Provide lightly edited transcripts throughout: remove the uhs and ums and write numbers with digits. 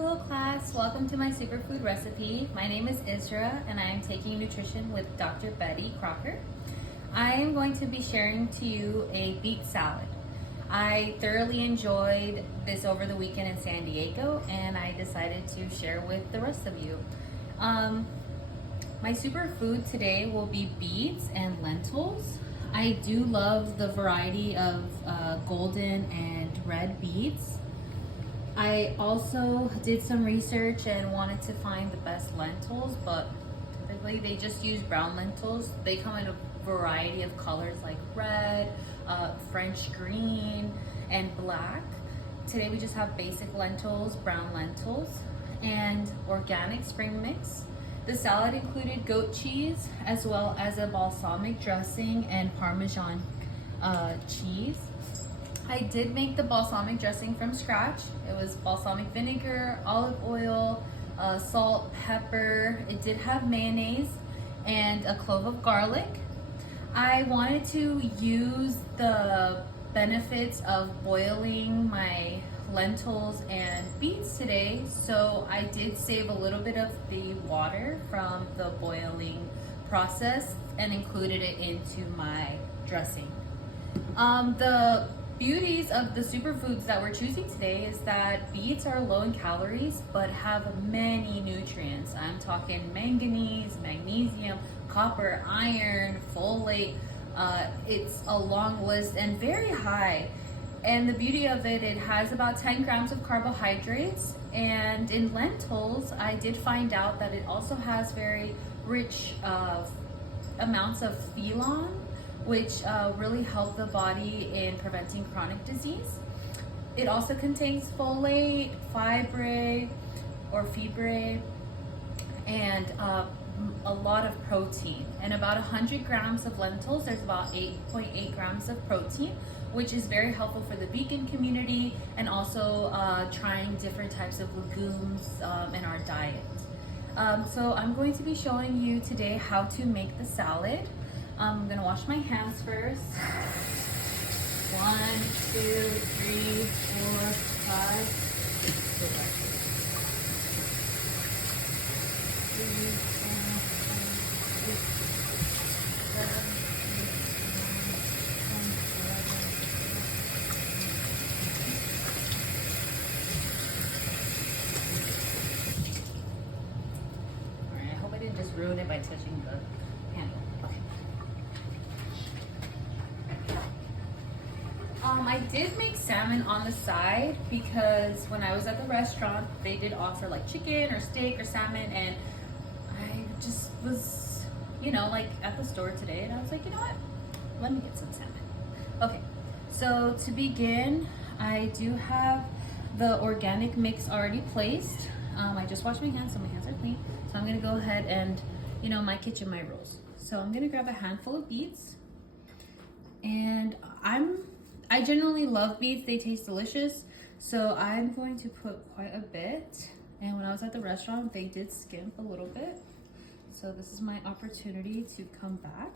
Hello class, welcome to my superfood recipe. My name is Isra and I am taking nutrition with Dr. Betty Crocker. I am going to be sharing to you a beet salad. I thoroughly enjoyed this over the weekend in San Diego and I decided to share with the rest of you. My superfood today will be beets and lentils. I do love the variety of golden and red beets. I also did some research and wanted to find the best lentils, but typically they just use brown lentils. They come in a variety of colors like red, French green, and black. Today we just have basic lentils, brown lentils, and organic spring mix. The salad included goat cheese as well as a balsamic dressing and Parmesan cheese. I did make the balsamic dressing from scratch. It was balsamic vinegar, olive oil, salt, pepper. It did have mayonnaise and a clove of garlic. I wanted to use the benefits of boiling my lentils and beets today, so I did save a little bit of the water from the boiling process and included it into my dressing. The beauties of the superfoods that we're choosing today is that beets are low in calories but have many nutrients. I'm talking manganese, magnesium, copper, iron, folate. It's a long list and very high. And the beauty of it, it has about 10 grams of carbohydrates. And in lentils, I did find out that it also has very rich amounts of phelon, which really help the body in preventing chronic disease. It also contains folate, fibre, and a lot of protein. And about 100 grams of lentils, there's about 8.8 grams of protein, which is very helpful for the vegan community and also trying different types of legumes in our diet. So I'm going to be showing you today how to make the salad. I'm gonna wash my hands first. 1, 2, 3, 4, 5, 6, 7, 8, 9, 10, 11. Alright, I hope I didn't just ruin it by touching the handle. Okay. I did make salmon on the side because when I was at the restaurant, they did offer like chicken or steak or salmon, and I just was, like at the store today, and I was like, you know what? Let me get some salmon. Okay, so to begin, I do have the organic mix already placed. I just washed my hands, so my hands are clean. So I'm gonna go ahead and, my kitchen, my rules. So I'm gonna grab a handful of beets, and I generally love beets, they taste delicious. So I'm going to put quite a bit. And when I was at the restaurant, they did skimp a little bit. So this is my opportunity to come back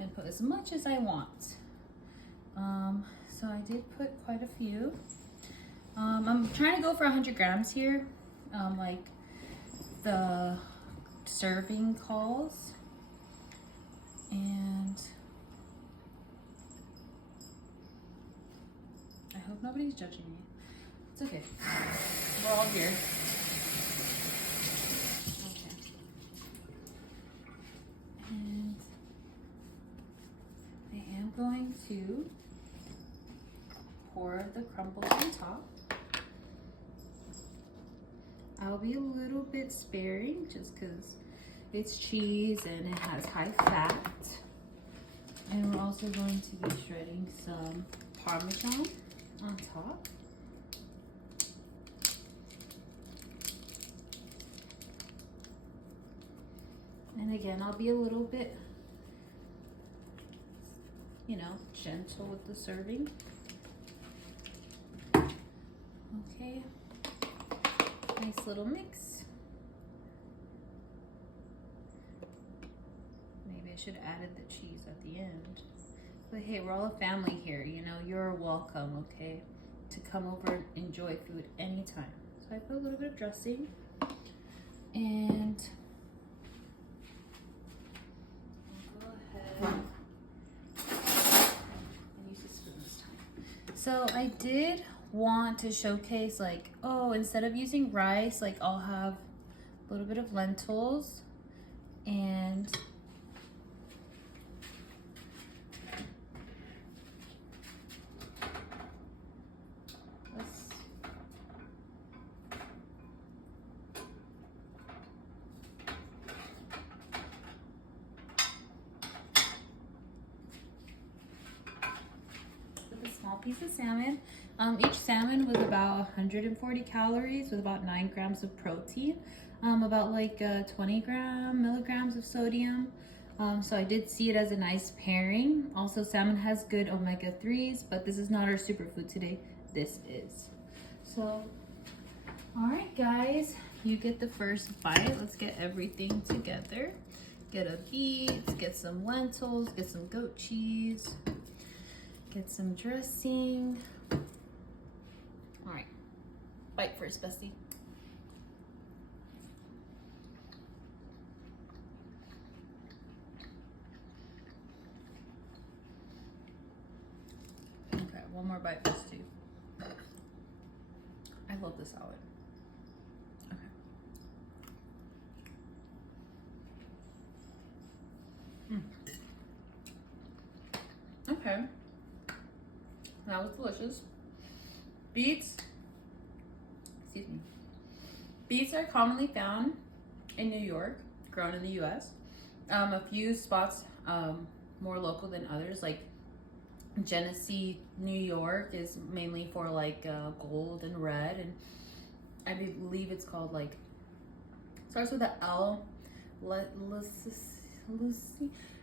and put as much as I want. So I did put quite a few. I'm trying to go for 100 grams here, like the serving calls. And I hope nobody's judging me. It's okay. We're all here. Okay. And I am going to pour the crumbles on top. I'll be a little bit sparing just because it's cheese and it has high fat. And we're also going to be shredding some Parmesan on top. And again, I'll be a little bit, gentle with the serving. Okay, nice little mix. Maybe I should have added the cheese at the end. But hey, we're all a family here, you're welcome, okay? To come over and enjoy food anytime. So I put a little bit of dressing, and I'll go ahead and use this spoon this time. So I did want to showcase, like, oh, instead of using rice, like, I'll have a little bit of lentils and small piece of salmon. Each salmon was about 140 calories with about 9 grams of protein, about like 20 milligrams of sodium. So I did see it as a nice pairing. Also, salmon has good omega-3s, but this is not our superfood today. This is. So, all right, guys, you get the first bite. Let's get everything together. Get a beet, get some lentils, get some goat cheese, get some dressing. All right, bite first, bestie. Okay, one more bite, bestie. I love the salad. Okay. Okay. That was delicious. Beets, excuse me. Beets are commonly found in New York, grown in the US. A few spots more local than others, like Genesee, New York is mainly for like gold and red, and I believe it's called like, starts with a L, Lucy.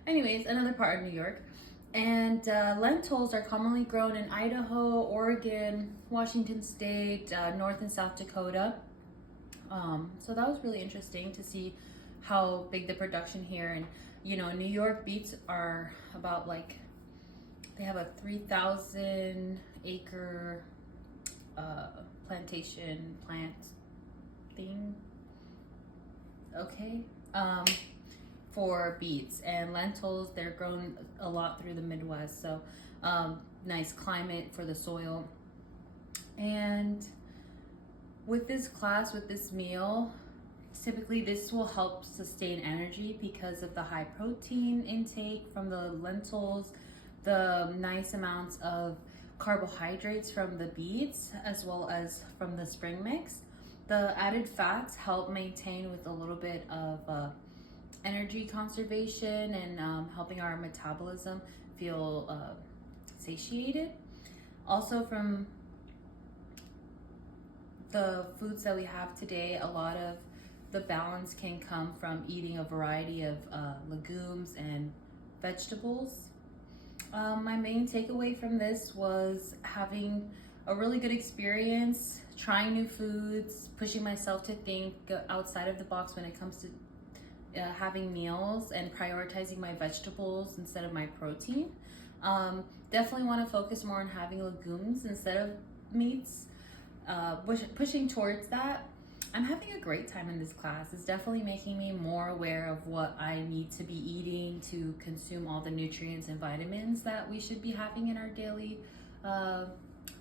Anyways, another part of New York. And lentils are commonly grown in Idaho, Oregon, Washington State, North and South Dakota. So that was really interesting to see how big the production here. And you know, in New York, beets are about like, they have a 3,000 acre plantation plant thing. Okay. For beets, and lentils, they're grown a lot through the Midwest, so nice climate for the soil. And with this class, with this meal, typically this will help sustain energy because of the high protein intake from the lentils, the nice amounts of carbohydrates from the beets, as well as from the spring mix. The added fats help maintain with a little bit of energy conservation and helping our metabolism feel satiated. Also, from the foods that we have today, a lot of the balance can come from eating a variety of legumes and vegetables. My main takeaway from this was having a really good experience, trying new foods, pushing myself to think outside of the box when it comes to having meals, and prioritizing my vegetables instead of my protein. Definitely want to focus more on having legumes instead of meats, pushing towards that. I'm having a great time in this class. It's definitely making me more aware of what I need to be eating to consume all the nutrients and vitamins that we should be having in our daily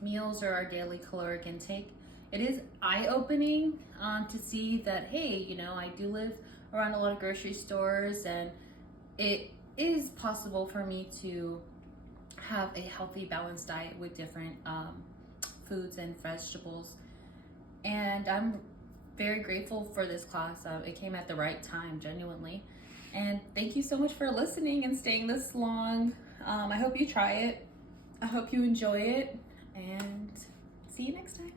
meals or our daily caloric intake. It is eye-opening to see that, hey, you know, I do live around a lot of grocery stores, and it is possible for me to have a healthy, balanced diet with different foods and vegetables. And I'm very grateful for this class. It came at the right time, genuinely. And thank you so much for listening and staying this long. I hope you try it. I hope you enjoy it, and see you next time.